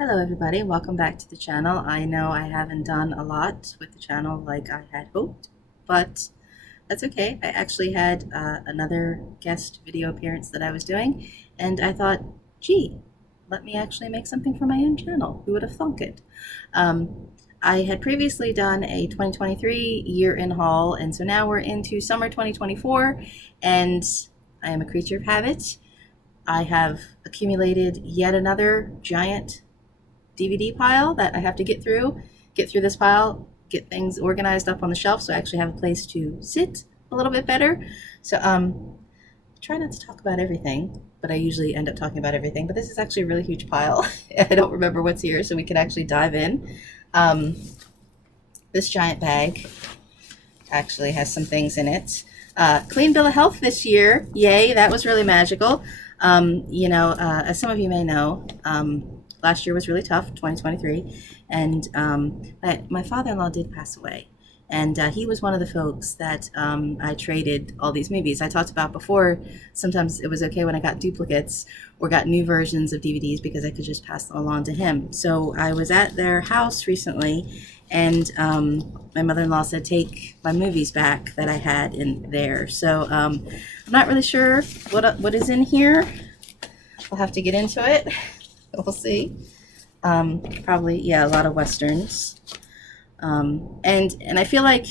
Hello everybody, welcome back to the channel. I know I haven't done a lot with the channel like I had hoped, but that's okay. I actually had another guest video appearance that I was doing, and I thought, gee, let me actually make something for my own channel. Who would have thunk it? I had previously done a 2023 year-in haul, and so now we're into summer 2024, and I am a creature of habit. I have accumulated yet another giant DVD pile that I have to get through this pile, get things organized up on the shelf so I actually have a place to sit a little bit better. So try not to talk about everything, but I usually end up talking about everything. But this is actually a really huge pile. I don't remember what's here, so we can actually dive in. This giant bag actually has some things in it. Clean bill of health this year. Yay, that was really magical. As some of you may know, last year was really tough, 2023, and my father-in-law did pass away, and he was one of the folks that I traded all these movies. I talked about before, sometimes it was okay when I got duplicates or got new versions of DVDs because I could just pass them along to him. So I was at their house recently, and my mother-in-law said, take my movies back that I had in there. So I'm not really sure what is in here. We'll have to get into it. We'll see. Probably, yeah, a lot of Westerns. And I feel like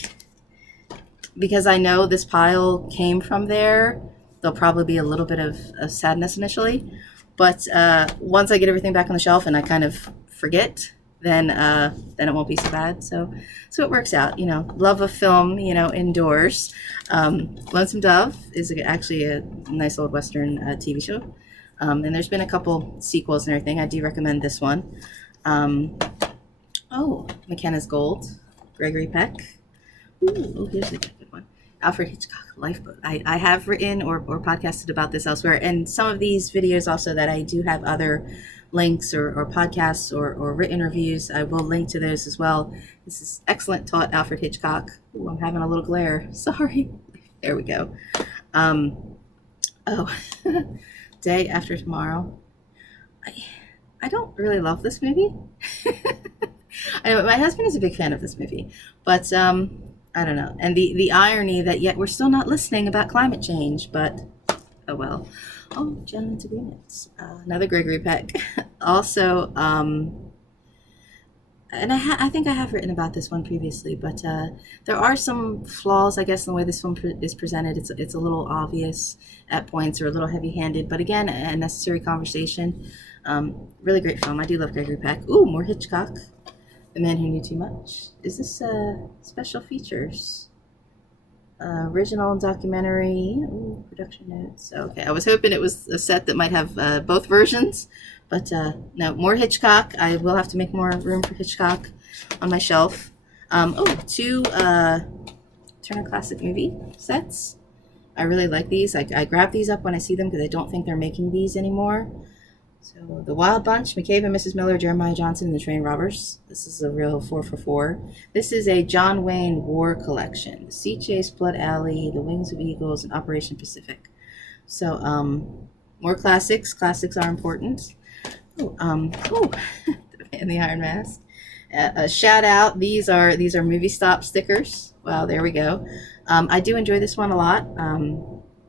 because I know this pile came from there, there'll probably be a little bit of sadness initially. But once I get everything back on the shelf and I kind of forget, then it won't be so bad. So it works out, love of film, indoors. Lonesome Dove is actually a nice old Western TV show. And there's been a couple sequels and everything. I do recommend this one. McKenna's Gold, Gregory Peck. Ooh, here's a good one. Alfred Hitchcock, Lifeboat. I have written or podcasted about this elsewhere. And some of these videos also that I do have other links or podcasts or written reviews, I will link to those as well. This is excellent taught Alfred Hitchcock. Ooh, I'm having a little glare. Sorry. There we go. Day After Tomorrow. I don't really love this movie. I know my husband is a big fan of this movie, but I don't know. And the irony that yet we're still not listening about climate change, but oh well. Oh, Gentlemen's Agreements. Another Gregory Peck. Also, and I think I have written about this one previously, but there are some flaws, I guess, in the way this film is presented. It's a little obvious at points or a little heavy-handed, but again, a necessary conversation. Really great film. I do love Gregory Peck. Ooh, more Hitchcock. The Man Who Knew Too Much. Is this special features? Original documentary. Ooh, production notes. Okay, I was hoping it was a set that might have both versions. But no, more Hitchcock. I will have to make more room for Hitchcock on my shelf. Two Turner Classic Movie sets. I really like these. I grab these up when I see them because I don't think they're making these anymore. So The Wild Bunch, McCabe and Mrs. Miller, Jeremiah Johnson, and the Train Robbers. This is a real 4 for 4. This is a John Wayne War collection. The Sea Chase, Blood Alley, The Wings of Eagles, and Operation Pacific. So more classics. Classics are important. And the Iron Mask. A shout out. These are movie stop stickers. Wow, there we go. I do enjoy this one a lot.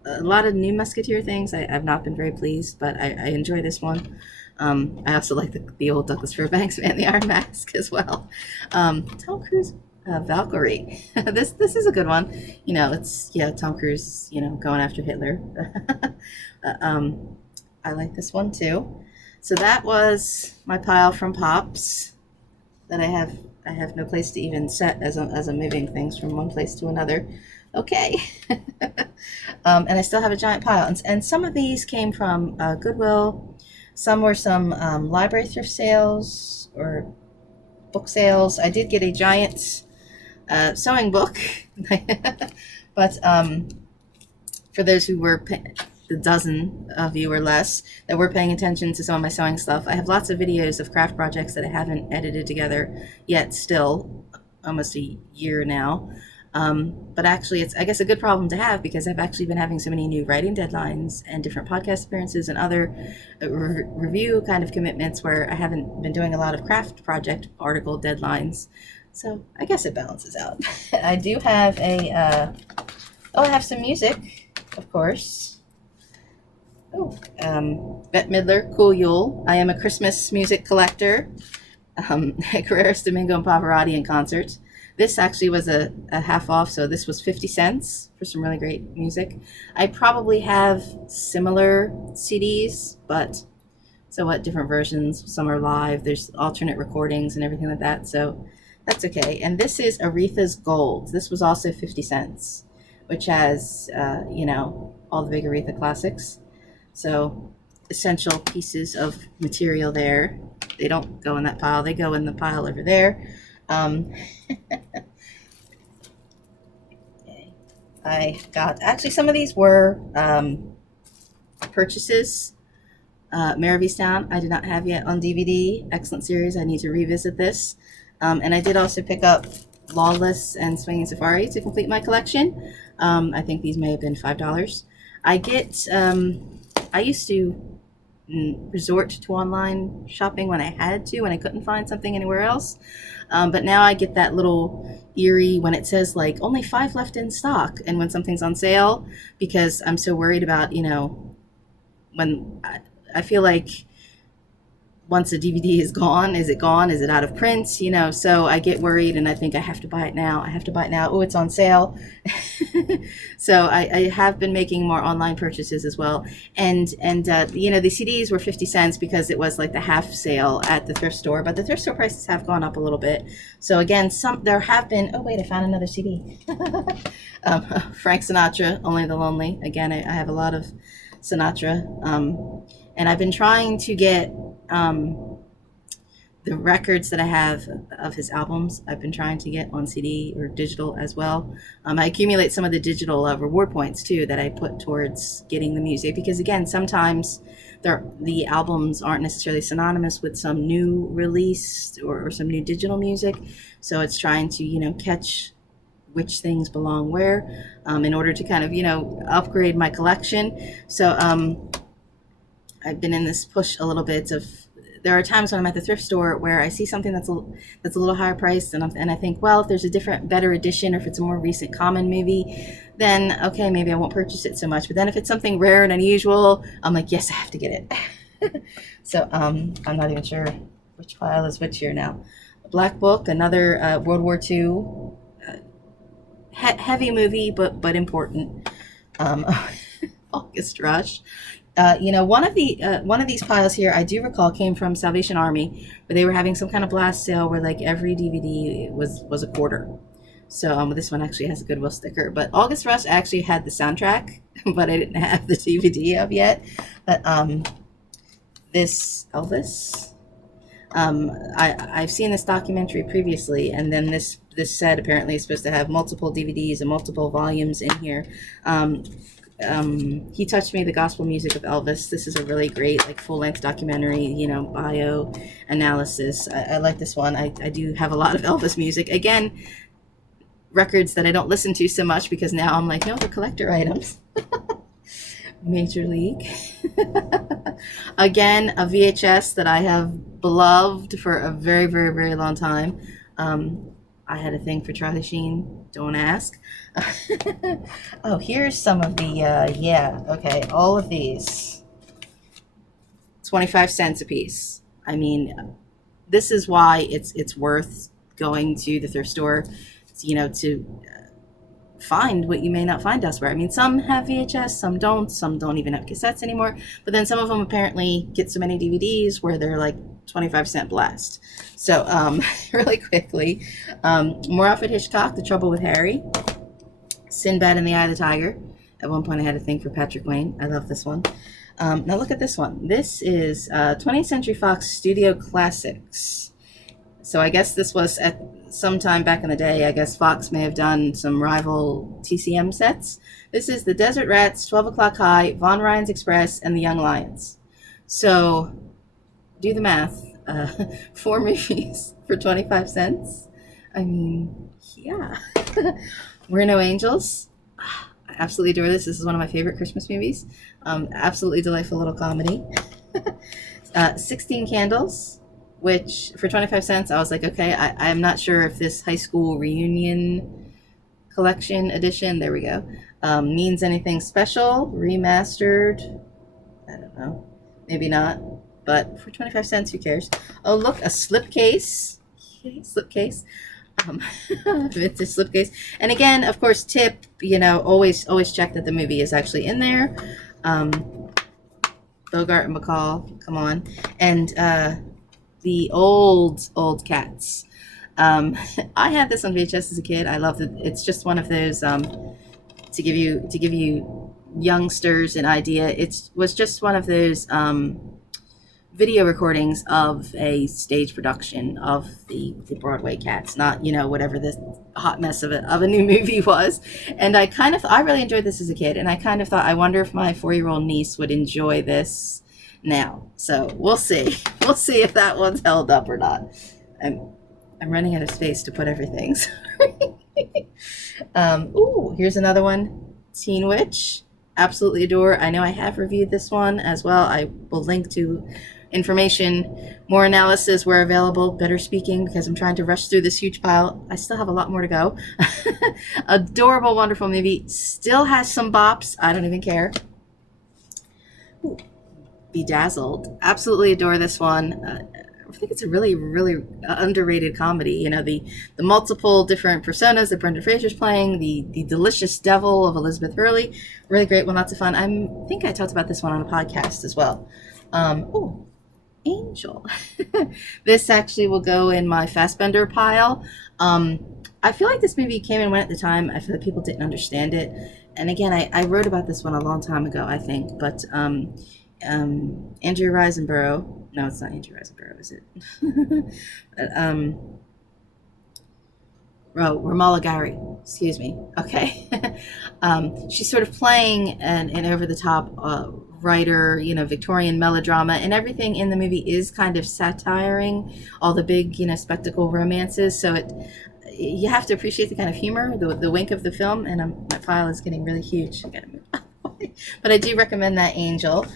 A lot of New Musketeer things I've not been very pleased, but I enjoy this one. I also like the old Douglas Fairbanks Man, the Iron Mask as well. Tom Cruise, Valkyrie. This is a good one. It's Tom Cruise, going after Hitler. I like this one too. So that was my pile from Pops that I have no place to even set as I'm moving things from one place to another. Okay. And I still have a giant pile. And some of these came from Goodwill. Some were some library thrift sales or book sales. I did get a giant sewing book. But for those who were the dozen of you or less that were paying attention to some of my sewing stuff, I have lots of videos of craft projects that I haven't edited together yet, still almost a year now. But actually, it's, I guess, a good problem to have because I've actually been having so many new writing deadlines and different podcast appearances and other review kind of commitments where I haven't been doing a lot of craft project article deadlines. So I guess it balances out. I do have I have some music, of course. Oh, Bette Midler, Cool Yule. I am a Christmas music collector. Carreras, Domingo, and Pavarotti in concert. This actually was a half off, so this was 50 cents for some really great music. I probably have similar CDs, but somewhat different versions. Some are live, there's alternate recordings and everything like that, so that's okay. And this is Aretha's Gold. This was also 50 cents, which has, all the big Aretha classics. So essential pieces of material there. They don't go in that pile. They go in the pile over there. I got, actually some of these were purchases. Mare of Easttown, I did not have yet on DVD. Excellent series. I need to revisit this. And I did also pick up Lawless and Swinging Safari to complete my collection. I think these may have been $5. I used to resort to online shopping when I had to, when I couldn't find something anywhere else. But now I get that little eerie when it says like only 5 left in stock and when something's on sale, because I'm so worried about, when I feel like once a DVD is gone, is it gone? Is it out of print? So I get worried and I think I have to buy it now. Oh, it's on sale. So I have been making more online purchases as well. And the CDs were 50 cents because it was like the half sale at the thrift store, but the thrift store prices have gone up a little bit. So again, there have been, oh wait, I found another CD. Frank Sinatra, Only the Lonely. Again, I have a lot of Sinatra. And I've been trying to get the records that I have of his albums. I've been trying to get on CD or digital as well. I accumulate some of the digital reward points too that I put towards getting the music, because again, sometimes the albums aren't necessarily synonymous with some new release or some new digital music. So it's trying to, catch which things belong where in order to kind of, upgrade my collection. So I've been in this push a little bit of, there are times when I'm at the thrift store where I see something that's a little higher priced and I think, well, if there's a better edition, or if it's a more recent common maybe, then okay, maybe I won't purchase it so much. But then if it's something rare and unusual, I'm like, yes, I have to get it. So I'm not even sure which pile is which here now. Black Book, another World War II heavy movie, but important. August Rush. One of these piles here, I do recall, came from Salvation Army, where they were having some kind of blast sale where like every DVD was a quarter. So this one actually has a Goodwill sticker. But August Rush actually had the soundtrack, but I didn't have the DVD of yet. But this Elvis, I've seen this documentary previously, and then this set apparently is supposed to have multiple DVDs and multiple volumes in here. He Touched Me, the Gospel Music of Elvis. This is a really great, like, full-length documentary, bio analysis. I like this one. I do have a lot of Elvis music. Again, records that I don't listen to so much because now I'm like, no, they're collector items. Major League. Again, a VHS that I have beloved for a very, very, very long time. I had a thing for Charlie Sheen. Don't ask. Oh, here's some of the, all of these. 25 cents a piece. I mean, this is why it's worth going to the thrift store, to find what you may not find elsewhere. I mean, some have VHS, some don't even have cassettes anymore, but then some of them apparently get so many DVDs where they're like 25-cent blast. So really quickly, more Alfred Hitchcock, The Trouble with Harry, Sinbad and the Eye of the Tiger. At one point I had a thing for Patrick Wayne. I love this one. Now look at this one. This is 20th Century Fox Studio Classics. So I guess this was at some time back in the day. I guess Fox may have done some rival TCM sets. This is The Desert Rats, 12 O'Clock High, Von Ryan's Express, and The Young Lions. So do the math. 4 movies for 25 cents. I mean, yeah. We're No Angels. I absolutely adore this. This is one of my favorite Christmas movies. Absolutely delightful little comedy. 16 Candles, which for 25 cents, I was like, okay, I'm not sure if this high school reunion collection edition, there we go, means anything special. Remastered. I don't know. Maybe not. But for 25 cents, who cares? Oh, look, a slipcase. Yay, slipcase. Um, vintage slipcase. And again, of course, tip, always check that the movie is actually in there. Bogart and Bacall, come on. And the old Cats. I had this on VHS as a kid. I loved it. It's just one of those, to give you youngsters an idea. It was just one of those video recordings of a stage production of the Broadway Cats, not whatever this hot mess of a new movie was. And I really enjoyed this as a kid, and I kind of thought, I wonder if my 4-year-old niece would enjoy this now. So we'll see. We'll see if that one's held up or not. I'm running out of space to put everything. Ooh, here's another one. Teen Witch. Absolutely adore. I know I have reviewed this one as well. I will link to information, more analysis where available, better speaking, because I'm trying to rush through this huge pile. I still have a lot more to go. Adorable, wonderful movie. Still has some bops. I don't even care. Ooh, Bedazzled. Absolutely adore this one. I think it's a really, really underrated comedy. The multiple different personas that Brendan Fraser's playing, the delicious devil of Elizabeth Hurley. Really great one, lots of fun. I think I talked about this one on a podcast as well. Oh, Angel. This actually will go in my Fassbender pile. I feel like this movie came and went at the time. I feel like people didn't understand it. And again, I wrote about this one a long time ago, I think. But Andrew Riseborough. No, it's not Andrew Riseborough, is it? Ramala Gary. Excuse me. Okay. She's sort of playing an over-the-top writer, Victorian melodrama, and everything in the movie is kind of satiring all the big, spectacle romances. So you have to appreciate the kind of humor, the wink of the film. And my file is getting really huge. I gotta move. But I do recommend that Angel.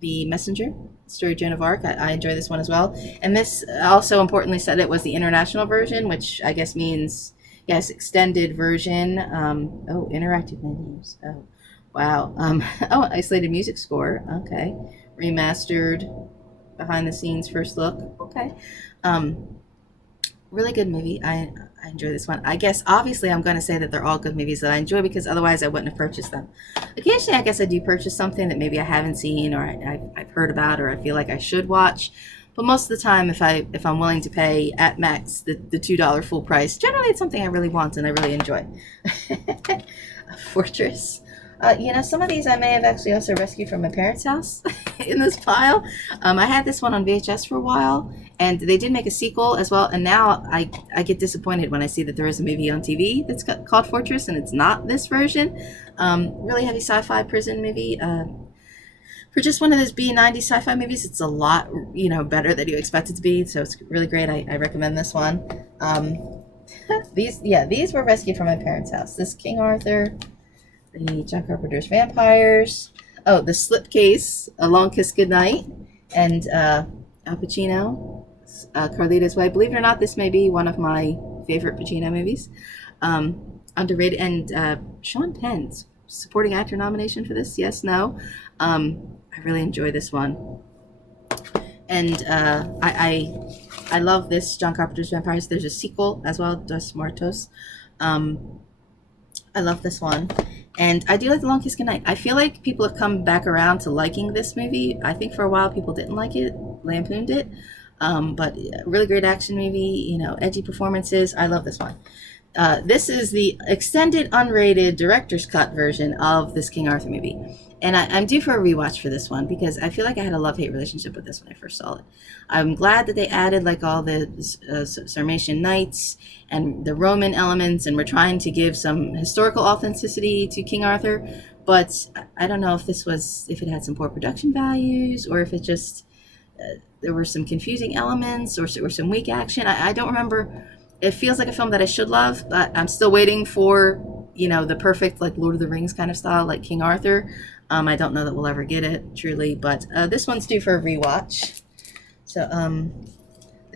The Messenger, Story of Joan of Arc. I enjoy this one as well. And this also importantly said it was the international version, which I guess means, yes, extended version. Interactive menus. Oh, wow. Isolated music score. Okay. Remastered, behind the scenes first look. Okay. Really good movie. I enjoy this one. I guess obviously I'm going to say that they're all good movies that I enjoy, because otherwise I wouldn't have purchased them. Occasionally I guess I do purchase something that maybe I haven't seen, or I've heard about, or I feel like I should watch. But most of the time, if I'm willing to pay at max the $2 full price, generally it's something I really want and I really enjoy. Fortress. Some of these I may have actually also rescued from my parents' house in this pile. I had this one on VHS for a while, and they did make a sequel as well. And now I get disappointed when I see that there is a movie on TV that's called Fortress, and it's not this version. Really heavy sci-fi prison movie. For just one of those B90 sci-fi movies, it's a lot, better than you expect it to be. So it's really great. I recommend this one. These were rescued from my parents' house. This King Arthur. The John Carpenter's Vampires. Oh, the Slipcase, A Long Kiss Goodnight, and Al Pacino, Carlito's Way. Believe it or not, this may be one of my favorite Pacino movies. Underrated. And Sean Penn's supporting actor nomination for this. Yes, no. I really enjoy this one. And I love this John Carpenter's Vampires. There's a sequel as well, Dos Muertos. I love this one. And I do like The Long Kiss Goodnight. I feel like people have come back around to liking this movie. I think for a while people didn't like it, lampooned it. But really great action movie, edgy performances. I love this one. This is the extended, unrated director's cut version of this King Arthur movie. And I'm due for a rewatch for this one, because I feel like I had a love-hate relationship with this when I first saw it. I'm glad that they added all the Sarmatian knights and the Roman elements, and we're trying to give some historical authenticity to King Arthur. But I don't know if it had some poor production values, or if it just, there were some confusing elements, or some weak action. I don't remember it feels like a film that I should love, but I'm still waiting for, the perfect, like, Lord of the Rings kind of style, like King Arthur. I don't know that we'll ever get it, truly, but this one's due for a rewatch. So,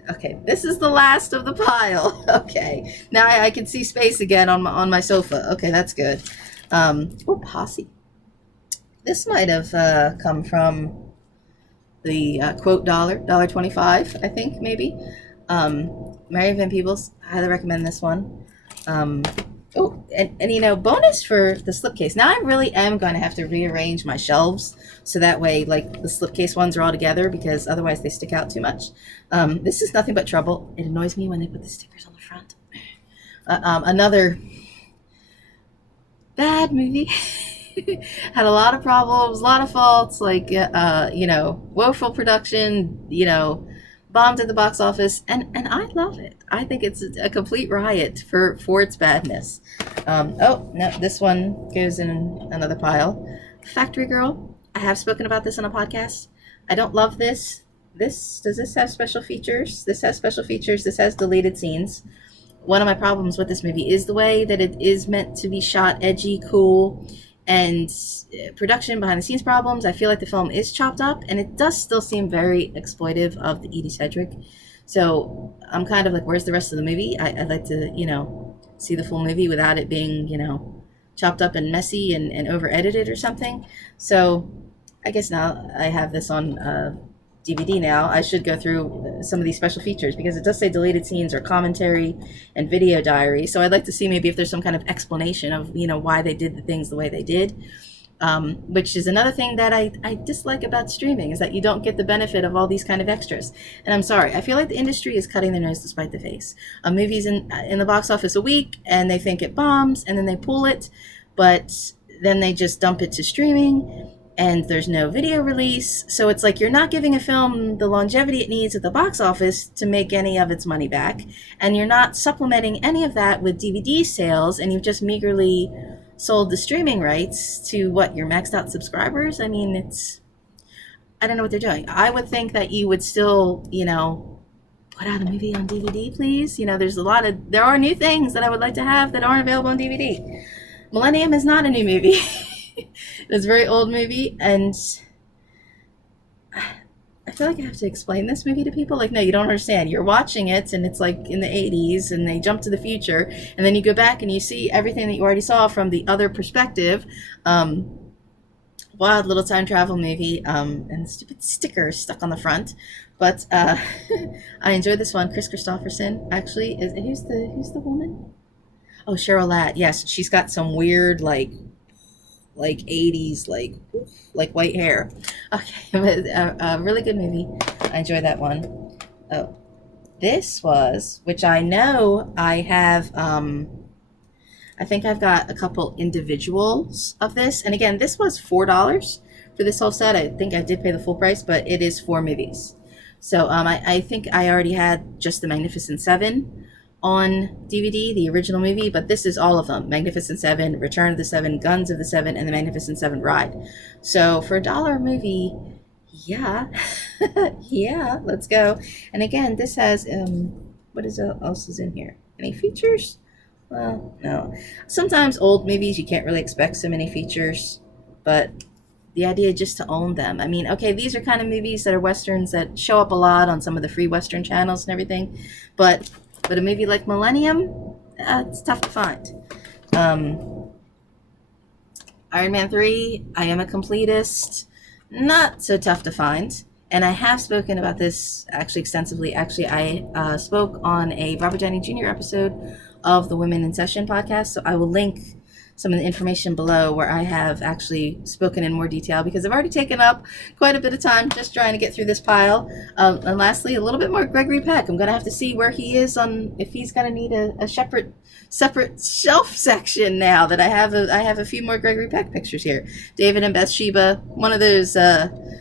okay, this is the last of the pile. Okay, now I can see space again on my sofa. Okay, that's good. Oh, Posse. This might have come from the quote $1.25, I think, maybe. Mary Van Peebles, I highly recommend this one. Oh, and bonus for the slipcase. Now I really am going to have to rearrange my shelves so that way, like, the slipcase ones are all together, because otherwise they stick out too much. This is Nothing But Trouble. It annoys me when they put the stickers on the front. Another bad movie. Had a lot of problems, a lot of faults, like, woeful production, bombed at the box office, and I love it. I think it's a complete riot for its badness. Oh, no, this one goes in another pile. Factory Girl. I have spoken about this on a podcast. I don't love this. Does this have special features? This has special features. This has deleted scenes. One of my problems with this movie is the way that it is meant to be shot edgy, cool, and production behind the scenes problems. I feel like the film is chopped up, and it does still seem very exploitive of the Edie Sedgwick. So I'm kind of like, where's the rest of the movie? I'd like to, see the full movie without it being, chopped up and messy and over edited or something. So I guess now I have this on DVD now. I should go through some of these special features, because it does say deleted scenes or commentary and video diary. So I'd like to see maybe if there's some kind of explanation of, why they did the things the way they did. Which is another thing that I dislike about streaming, is that you don't get the benefit of all these kind of extras. And I'm sorry, I feel like the industry is cutting their nose to spite the face. A movie's in the box office a week, and they think it bombs, and then they pull it, but then they just dump it to streaming, and there's no video release. So it's like you're not giving a film the longevity it needs at the box office to make any of its money back, and you're not supplementing any of that with DVD sales, and you've just meagerly sold the streaming rights to your maxed out subscribers. I mean, I don't know what they're doing. I would think that you would still, put out a movie on DVD, please. There are new things that I would like to have that aren't available on DVD. Millennium is not a new movie. It's a very old movie, and I feel like I have to explain this movie to people. Like, no, you don't understand. You're watching it, and it's like in the 80s, and they jump to the future, and then you go back and you see everything that you already saw from the other perspective. Wild little time travel movie, and stupid stickers stuck on the front. But I enjoyed this one. Chris Christopherson, actually, who's the woman? Oh, Cheryl Ladd. Yes, she's got some weird, like 80s, like white hair. Okay, but a really good movie. I enjoyed that one. Oh, this was, which I know I have, I think I've got a couple individuals of this. And again, this was $4 for this whole set. I think I did pay the full price, but it is 4 movies. So I think I already had just The Magnificent Seven on DVD, the original movie, but this is all of them. Magnificent Seven, Return of the Seven, Guns of the Seven, and The Magnificent Seven Ride. So for $1 movie, yeah, yeah, let's go. And again, this has, what else is in here? Any features? Well, no. Sometimes old movies, you can't really expect so many features, but the idea just to own them. I mean, okay, these are kind of movies that are Westerns that show up a lot on some of the free Western channels and everything, but a movie like Millennium, it's tough to find. Iron Man 3, I am a completist. Not so tough to find. And I have spoken about this actually extensively. Actually, I spoke on a Robert Downey Jr. episode of the Women in Session podcast. So I will link some of the information below where I have actually spoken in more detail, because I've already taken up quite a bit of time just trying to get through this pile. And lastly, a little bit more Gregory Peck. I'm going to have to see where he is if he's going to need a separate shelf section now that I have a few more Gregory Peck pictures here. David and Bathsheba, one of those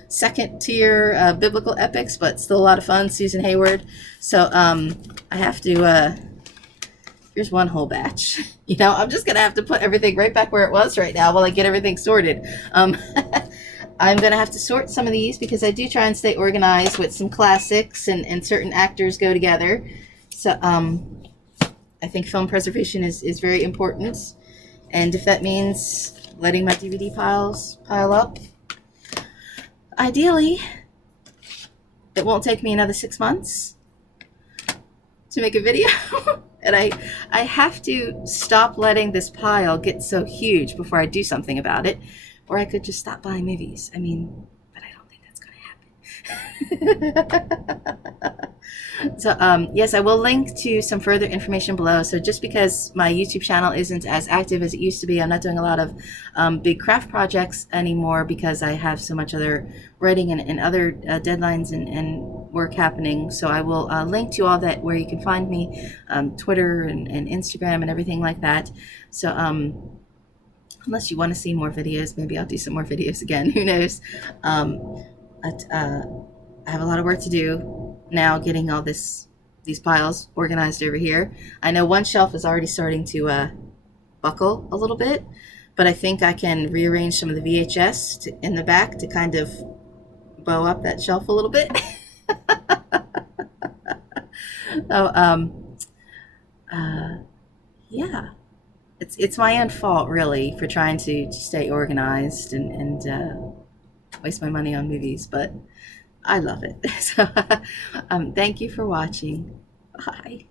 second tier biblical epics, but still a lot of fun. Susan Hayward. So I have to, here's one whole batch. I'm just going to have to put everything right back where it was right now while I get everything sorted. I'm going to have to sort some of these because I do try and stay organized with some classics and certain actors go together. So I think film preservation is very important. And if that means letting my DVD piles pile up, ideally, it won't take me another 6 months to make a video. And I have to stop letting this pile get so huge before I do something about it. Or I could just stop buying movies. I mean, but I don't think that's going to happen. So yes, I will link to some further information below. So just because my YouTube channel isn't as active as it used to be, I'm not doing a lot of big craft projects anymore because I have so much other writing and other deadlines and work happening. So I will link to all that where you can find me, Twitter and Instagram and everything like that. So unless you want to see more videos, maybe I'll do some more videos again. Who knows? But I have a lot of work to do now, getting all these piles organized over here. I know one shelf is already starting to buckle a little bit, but I think I can rearrange some of the VHS in the back to kind of bow up that shelf a little bit. So yeah, it's my own fault really for trying to stay organized and waste my money on movies, but I love it. So thank you for watching. Bye.